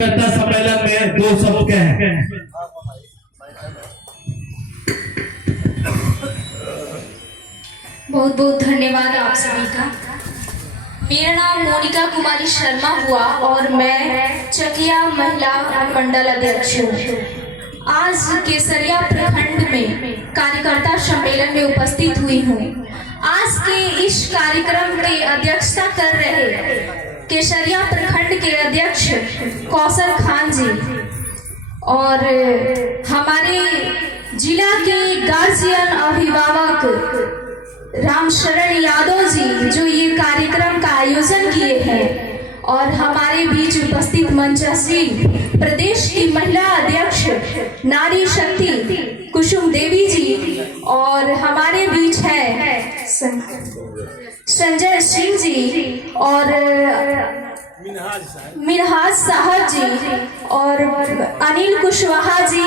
सम्मेलन में दो शब्द कहें। बहुत बहुत धन्यवाद आप सभी का। मेरा नाम मोनिका कुमारी शर्मा हुआ और मैं चकिया महिला मंडल अध्यक्ष हूँ। आज केसरिया प्रखंड में कार्यकर्ता सम्मेलन में उपस्थित हुई हूँ। आज के इस कार्यक्रम की अध्यक्षता कर रहे केसरिया प्रखंड के अध्यक्ष कौशल खान जी और हमारे जिला के गार्जियन अभिभावक रामशरण यादव जी जो ये कार्यक्रम का आयोजन किए हैं, और हमारे बीच उपस्थित मंचासीन प्रदेश की महिला अध्यक्ष नारी शक्ति कुसुम देवी जी, और हमारे बीच है संजय सिंह जी और मिनहाज साहब जी और अनिल कुशवाहा जी,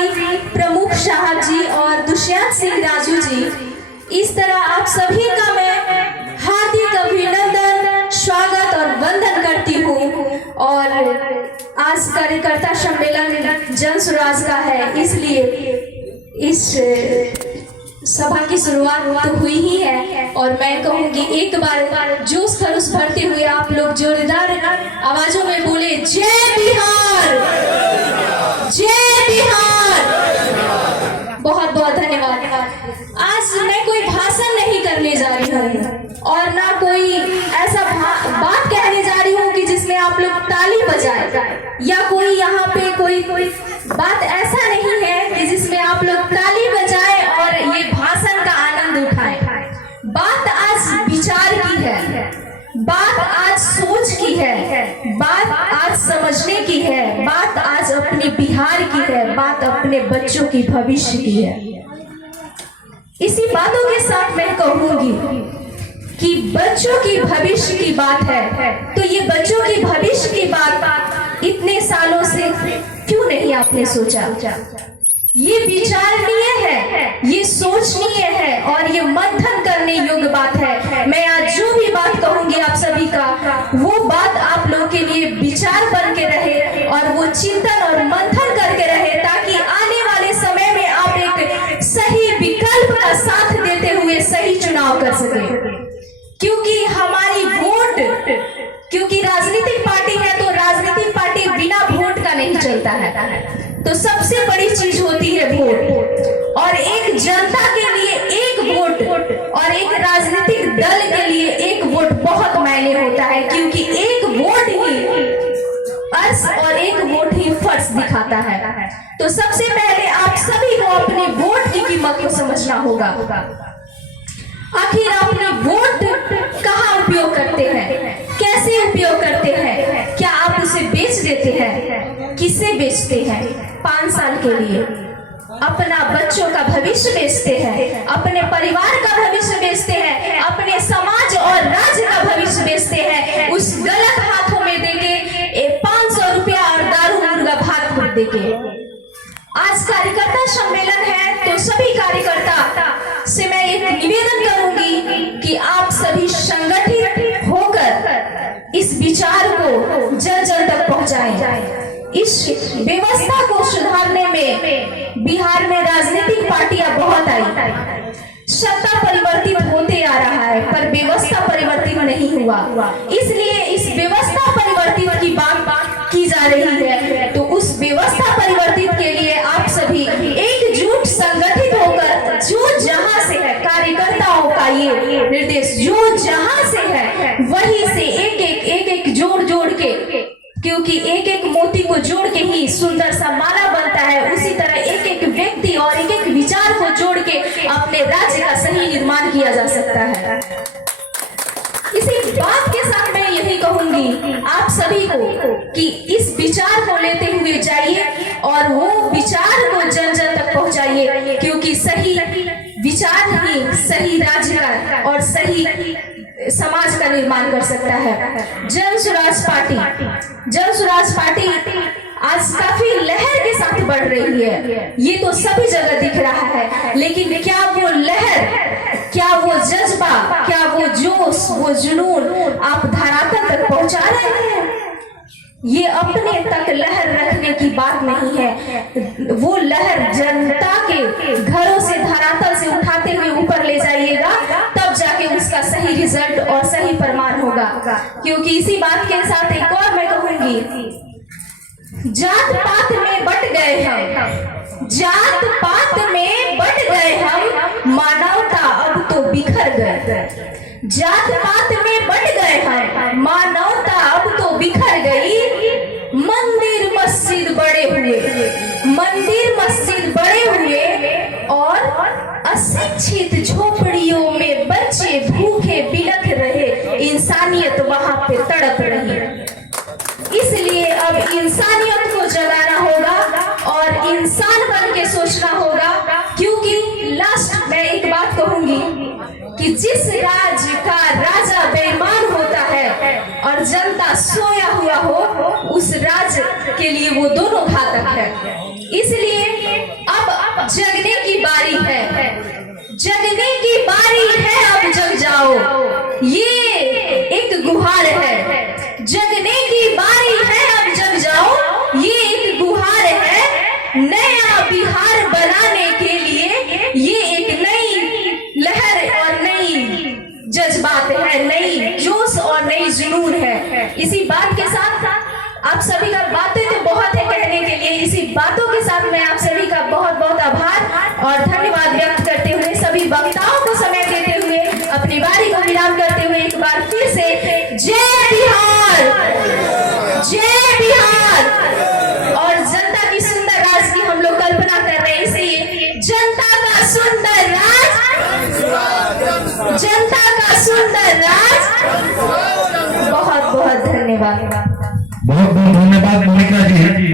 प्रमुख साहब जी और दुष्यंत सिंह राजू जी। इस तरह आप सभी का मैं हार्दिक अभिनंदन, स्वागत और वंदन करती हूँ। और आज कार्यकर्ता सम्मेलन जन स्वराज का है, इसलिए इस सभा की शुरुआत तो हुई ही है, और मैं कहूँगी एक बार जोश खरोश भरते हुए आप लोग जोरदार आवाजों में बोले जय बिहार, जय बिहार। बहुत बहुत धन्यवाद। आज मैं कोई भाषण नहीं करने जा रही हूँ और ना कोई ऐसा बात कहने जा रही हूँ कि जिसमें आप लोग ताली बजाए, या कोई यहाँ पे कोई बात ऐसा नहीं है कि जिसमें आप लोग ताली बजाए और ये भाषण का आनंद उठाए। बात आज विचार की है, बात आज सोच की है, बात आज समझने की है, बात आज अपने बिहार की है, बात अपने बच्चों की भविष्य की है। इसी बातों के साथ मैं कहूंगी कि बच्चों की भविष्य की बात है, तो ये बच्चों की भविष्य की बात इतने सालों से क्यों नहीं आपने सोचा? ये विचारणीय है, ये सोचनीय है और ये मंथन करने योग्य बात है। मैं आज जो भी बात कहूंगी आप सभी का, वो बात आप लोग के लिए विचार बन के रहे और वो चिंतन और मंथन करके रहे, ताकि आने वाले समय में आप एक सही विकल्प का साथ देते हुए सही चुनाव कर सके। क्योंकि हमारी वोट, क्योंकि राजनीतिक पार्टी है तो राजनीतिक पार्टी बिना वोट का नहीं चलता है, तो सबसे बड़ी चीज होती है वोट। और एक जनता के लिए एक वोट और एक राजनीतिक दल के लिए एक वोट बहुत मायने होता है, क्योंकि एक वोट ही अर्श और एक वोट ही फर्श दिखाता है। तो सबसे पहले आप सभी को अपने वोट की कीमत को समझना होगा। आखिर अपने वोट कहाँ उपयोग करते हैं, कैसे उपयोग करते हैं? क्या आप उसे बेच देते हैं? किसे बेचते हैं? 5 साल के लिए अपना बच्चों का भविष्य बेचते हैं, अपने परिवार का भविष्य बेचते हैं, अपने समाज और राज्य का भविष्य बेचते हैं, उस गलत हाथों में देके 500 रुपया और दारू मुर्गा भात खुद देके। आज कार्यकर्ता सम्मेलन है तो सभी कार्यकर्ता से मैं एक निवेदन करूंगी कि आप सभी संगठित होकर इस विचार को जन जन तक पहुंचाएं। इस व्यवस्था को सुधारने में बिहार में राजनीतिक पार्टियां बहुत आई, सत्ता परिवर्तित होते आ रहा है पर व्यवस्था परिवर्तित नहीं हुआ, इसलिए इस व्यवस्था परिवर्तित की बात की जा रही है। तो उस व्यवस्था परिवर्तित के लिए आप सभी एकजुट संगठित होकर, जो जहां से है, कार्यकर्ताओं का ये निर्देश, जो जहां से है वहीं से एक एक जोड़ के, क्योंकि एक एक मोती को जोड़ के ही सुंदर सा माला बनता है, उसी तरह एक एक व्यक्ति और एक एक विचार को जोड़ के अपने राज्य का सही निर्माण किया जा सकता है। इसी बात के साथ मैं यही कहूंगी आप सभी को कि इस विचार को लेते हुए जाइए और वो विचार को जन जन तक पहुंचाइए, क्योंकि सही विचार ही सही राज्य का और सही समाज का निर्माण कर सकता है। जन स्वराज पार्टी आज काफी लहर के साथ बढ़ रही है, ये तो सभी जगह दिख रहा है, लेकिन क्या वो लहर, क्या वो जज्बा, क्या वो जोश, वो जुनून आप धरातल तक पहुंचा रहे हैं? ये अपने तक लहर रखने की बात नहीं है। वो लहर जनता के घरों से, धरातल से उठाते हुए ऊपर ले जाइएगा, तब जाके उसका सही रिजल्ट और सही प्रमाण होगा। क्योंकि इसी बात के साथ एक और मैं कहूंगी, जात पात में बट गए हम, जात पात में बट गए हम, मानवता अब तो बिखर गए। जात पात में बट गए हम, मानवता अब तो बिखर गई। मंदिर मस्जिद बड़े हुए, मंदिर मस्जिद बड़े हुए, और अशिक्षित झोपड़ियों में बच्चे भूखे बिलख रहे, इंसानियत वहां पे तड़प रही। इसलिए अब इंसानियत को जगाना होगा और इंसान बन के सोचना होगा। क्योंकि लास्ट में एक बात कहूंगी कि जिस राज का राजा बेईमान होता है और जनता सोया हुआ हो, उस राज के लिए वो दोनों घातक है। इसलिए अब जगने की बारी है, जगने की बारी है, अब जग जाओ, ये एक गुहार है। जगने की बारी है, अब जग जाओ, ये एक गुहार है। नया बिहार बनाने के लिए ये एक नई लहर और नई जज्बात है, नई जोश और नई जुनून है। इसी बात के साथ आप सभी का बातें